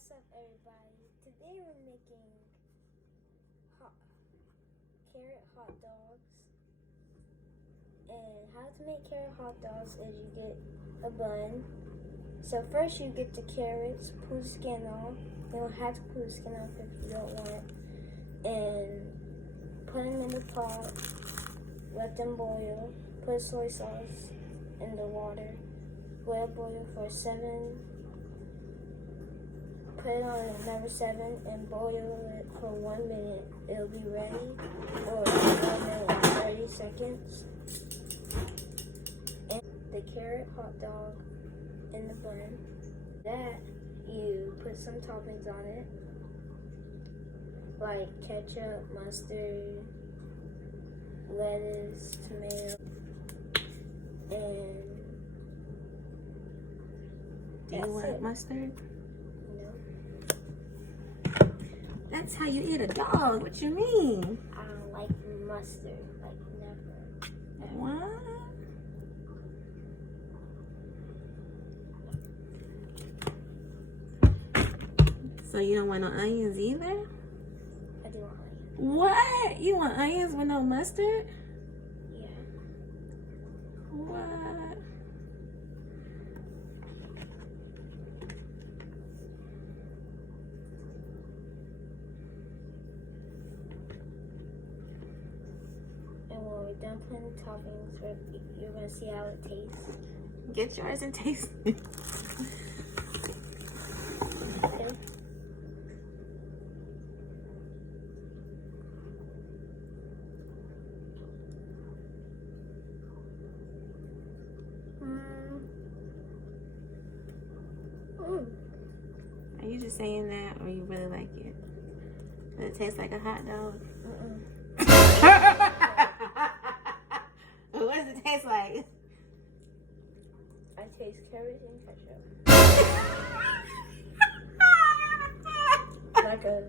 What's up, everybody? Today we're making carrot hot dogs. And how to make carrot hot dogs is you get a bun. So first you get the carrots, pull the skin off. You don't have to pull the skin off if you don't want. And put them in the pot, let them boil. Put soy sauce in the water. Let it boil for 7. Put it on number 7 and boil it for 1 minute. It'll be ready, or 1 minute and 30 seconds. And the carrot hot dog in the bun. That you put some toppings on it, like ketchup, mustard, lettuce, tomato, and do you want mustard? That's how you eat a dog. What you mean? I don't like mustard. Like, never. What? So you don't want no onions either? I do want onions. What? You want onions with no mustard? Yeah. What? And when we're done putting the toppings, you're going to see how it tastes. Get yours and taste it. Okay? Are you just saying that, or you really like it? Does it taste like a hot dog? What does it taste like? I taste carrots and ketchup. Like a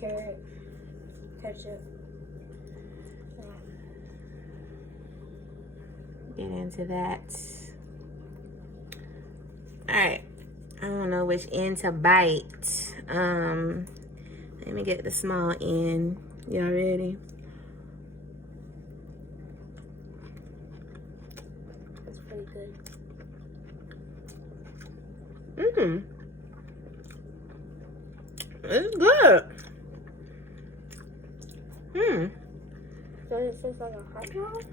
carrot, ketchup. Get into that. Alright. I don't know which end to bite. Let me get the small end. Y'all ready? That's pretty good. It's good. Does it taste like a hot dog?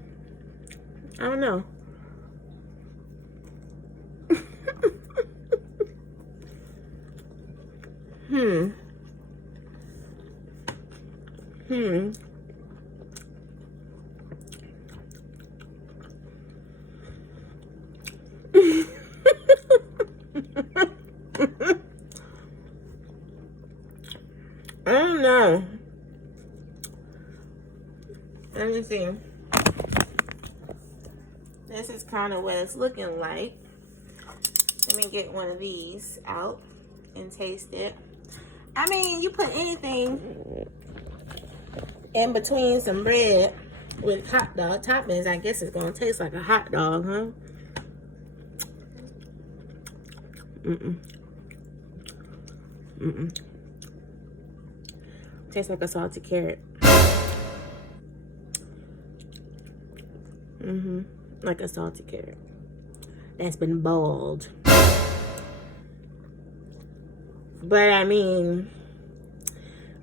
I don't know. I don't know. Let me see. This is kind of what it's looking like. Let me get one of these out and taste it. I mean, you put anything in between some bread with hot dog toppings, I guess it's gonna taste like a hot dog, huh? Tastes like a salty carrot. Like a salty carrot that's been boiled. But I mean,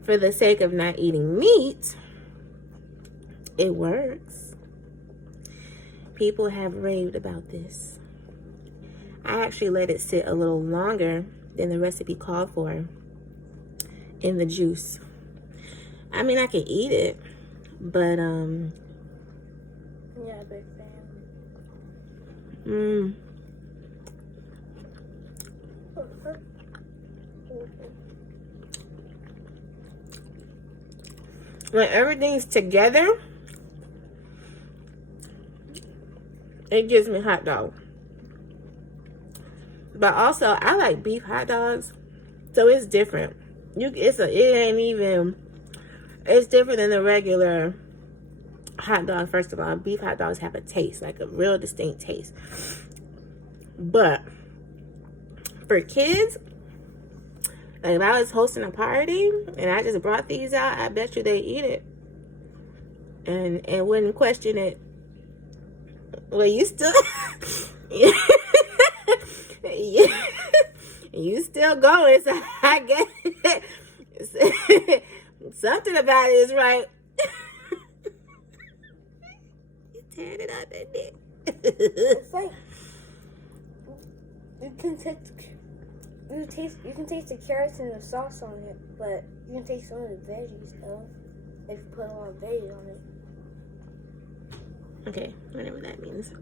for the sake of not eating meat, it works. People have raved about this. I actually let it sit a little longer than the recipe called for in the juice. I mean, I could eat it, but yeah, big fan. When everything's together, it gives me hot dog. But also, I like beef hot dogs, so it's different. It's different than the regular hot dog. First of all, beef hot dogs have a taste, like a real distinct taste. But for kids, Like if I was hosting a party and I just brought these out, I bet you they eat it and wouldn't question it. Well, you still, yeah, you still going, so I guess something about it is right. You tearing it up, isn't it? It's like you can taste the carrots and the sauce on it, but you can taste some of the veggies though if you put a lot of veggies on it. Okay, whatever that means.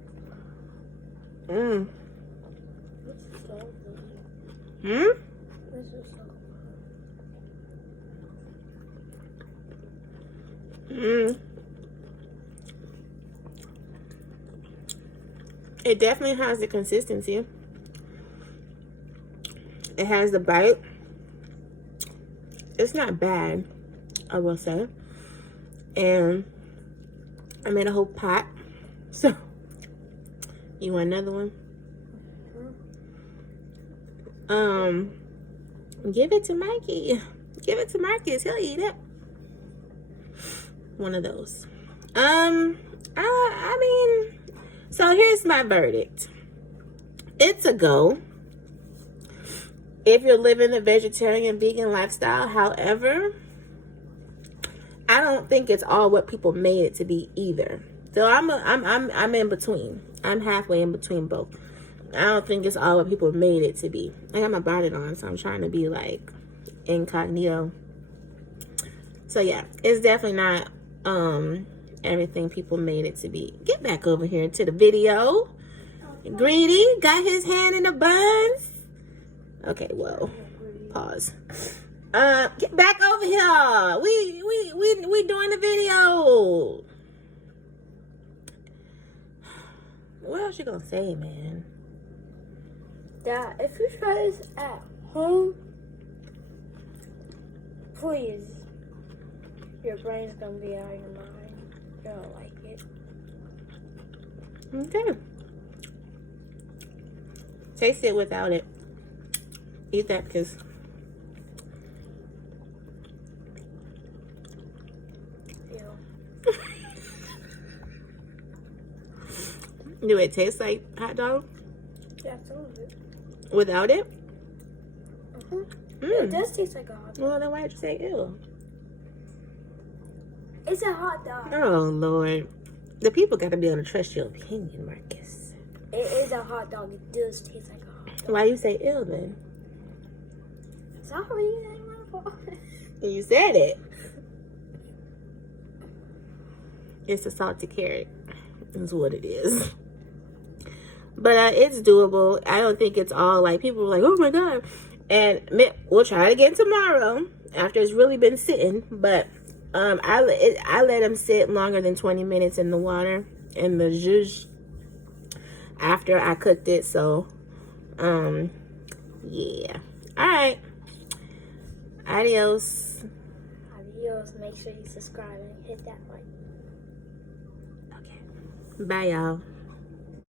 This is so good. This is so good. It definitely has the consistency. It has the bite. It's not bad, I will say. And I made a whole pot. So, you want another one? Give it to Mikey. Give it to Marcus. He'll eat it. One of those. I mean, so here's my verdict. It's a go if you're living the vegetarian vegan lifestyle. However, I don't think it's all what people made it to be either. So I'm in between. I'm halfway in between both. I don't think it's all what people made it to be. I got my bonnet on, so I'm trying to be like incognito. So yeah, it's definitely not everything people made it to be. Get back over here to the video. Greedy got his hand in the buns. Okay, whoa. Pause. Get back over here. We doing the video. What else you gonna say, man? That if you try this at home, please, your brain's gonna be out of your mind. You don't like it. Okay. Taste it without it. Eat that because do it taste like hot dog? Yeah, some of it. Without it? It does taste like a hot dog. Well, then why'd you say ew? It's a hot dog. Oh, Lord. The people got to be able to trust your opinion, Marcus. It is a hot dog. It does taste like a hot dog. Why you say ew then? Sorry, that ain't my fault. You said it. It's a salty carrot. That's what it is. But it's doable. I don't think it's all like people are like, oh my God. And we'll try it again tomorrow after it's really been sitting. But I let them sit longer than 20 minutes in the water and the zhuzh after I cooked it. So, yeah. All right. Adios. Adios. Make sure you subscribe and hit that like. Okay. Bye, y'all.